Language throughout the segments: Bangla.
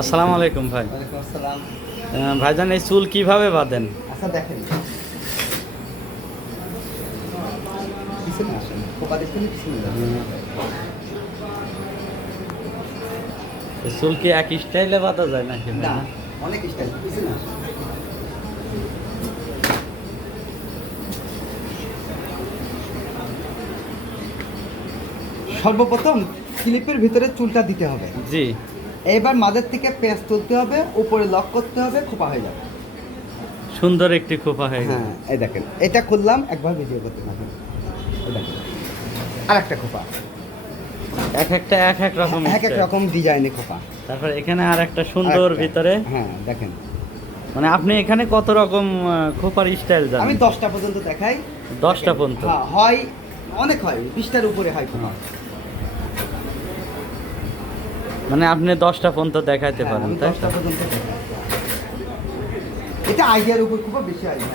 আসসালামু আলাইকুম ভাই। ভাইজান এই চুল কীভাবে বাঁধেন? আচ্ছা দেখেন। চুল কি এক স্টাইলে বাঁধা যায় নাকি না অনেক স্টাইল পিছনে সর্বপ্রথম ক্লিপের ভিতরে চুলটা দিতে হবে। জি। এবার মাঝের থেকে পেঁয়াজ তুলতে হবে উপরে লক করতে হবে খোপা হয়ে যাবে। সুন্দর একটি খোপা হয়ে হ্যাঁ এই দেখেন এটা খুললাম একবার ভিডিও করতে দেখেন আর একটা খোপা। এক একটা এক এক রকম এক এক রকম ডিজাইনের খোপা। তারপর এখানে আর একটা সুন্দর ভিতরে। হ্যাঁ দেখেন। মানে আপনি এখানে কত রকম খোপার স্টাইল জানেন? আমি দশটা পর্যন্ত দেখাই। দশটা পর্যন্ত? হ্যাঁ হয় অনেক হয় বিশটার উপরে হয় খোপা। মানে আপনি দশটা পর্যন্ত দেখাইতে হ্যাঁ, পারেন তাই এটা আইডিয়ার উপর খোপা বেশি আইডিয়া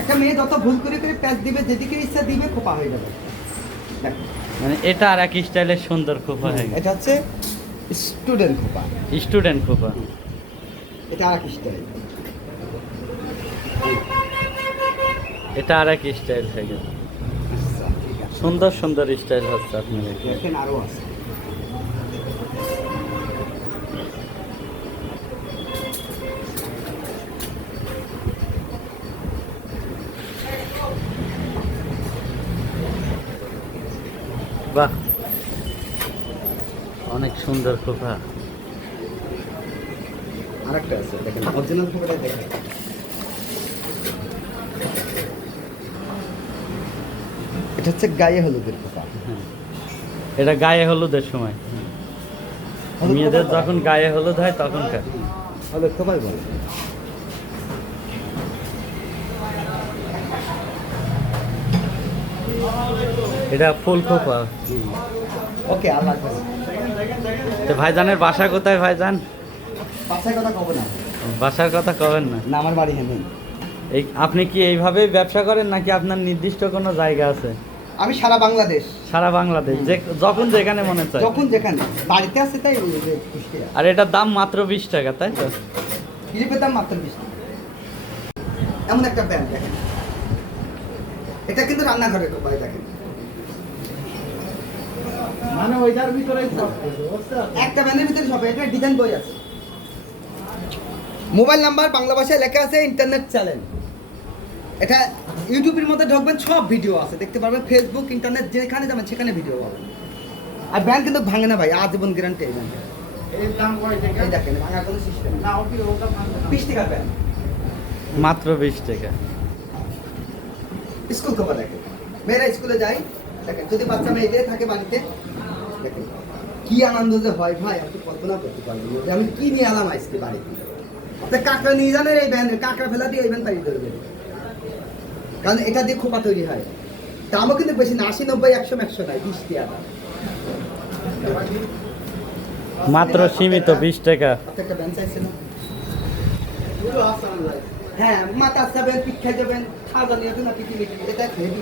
একটা মেয়ে যত ভুল করে করে প্যাচ দিবে যেদিকে ইচ্ছা দিবে খোপা হয়ে যাবে। মানে এটা আর এক স্টাইলের সুন্দর খোপা হয়ে এটা হচ্ছে স্টুডেন্ট খোপা। স্টুডেন্ট খোপা। এটা আর এক স্টাইল। এটা আর এক স্টাইল হয়ে গেল আচ্ছা সুন্দর সুন্দর স্টাইল হচ্ছে আপনি দেখেন আরও আছে। বাহ। অনেক সুন্দর খোপা আরেকটা আছে দেখেন অরিজিনাল খোপাটা দেখেন। এটা হচ্ছে গায়ে হলুদের খোপা হ্যাঁ। এটা গায়ে হলুদের সময়। মেয়েদের যখন গায়ে হলুদ হয় তখনকার হলুদ খোপাই বলে। এটা ফুল খোপা। ওকে আল্লাহ তো ভাইজানের বাসা কোথায় ভাইজান? বাচ্চার কথা কব না। বাসার কথা কবেন না। না আমার বাড়ি হেন এই আপনি কি এইভাবেই ব্যবসা করেন নাকি আপনার নির্দিষ্ট কোনো জায়গা আছে? আমি সারা বাংলাদেশ। সারা বাংলাদেশ যে যখন যেখানে মনে চায়। যখন যেখানে। বাড়িতে আছে তাই আর এটার দাম মাত্র বিশ টাকা তাই তো? ক্লিপের দাম মাত্র বিশ টাকা। এমন একটা ব্যান্ড দেখেন। এটা কিন্তু রান্নাঘরের ভাই দেখেন। মানে ওইটার ভিতরে একটা ব্যান্ডের ভিতরে সব এটা ডিজাইন বই আছে। মোবাইল নাম্বার বাংলা ভাষায় লেখা আছে ইন্টারনেট চ্যানেল। এটা ইউটিউবের মধ্যে ঢুকবেন সব ভিডিও আছে। দেখতে পারবেন ফেসবুক ইন্টারনেট যেখানে যাবেন সেখানে ভিডিও পাবেন। আর ব্যান্ড কিন্তু ভাঙে না ভাই আজীবন গ্যারান্টি এই দেখেন ভাঙার কোনো সিস্টেম। বিশ টাকা ব্যান্ড। মাত্র বিশ টাকা। স্কুল খবর দেখেন। মেয়েরা স্কুলে যাই দেখেন যদি বাচ্চা থাকে বাড়িতে দেখেন কি আনন্দ যে হয় ভাই আপনি কল্পনা করতে পারবেন যে আমি কি নিয়ে আলাম আজকে বাড়িতে। আপনি কাঁকড়া নিয়ে জানেন এই কাঁকড়া ফেলা দিয়ে এই ধরবেন। কারণ এটা দিয়ে খোপা তৈরি হয়। দামও কিন্তু বেশি না আশি নব্বই একশো একশো নাই বিশ টাকা মাত্র সীমিত বিশ টাকা। একটা হ্যাঁ মাথা চাবেন পিঠ যাবেন খাওয়া নিয়ে যাবেন আপনি কি এটা হেভি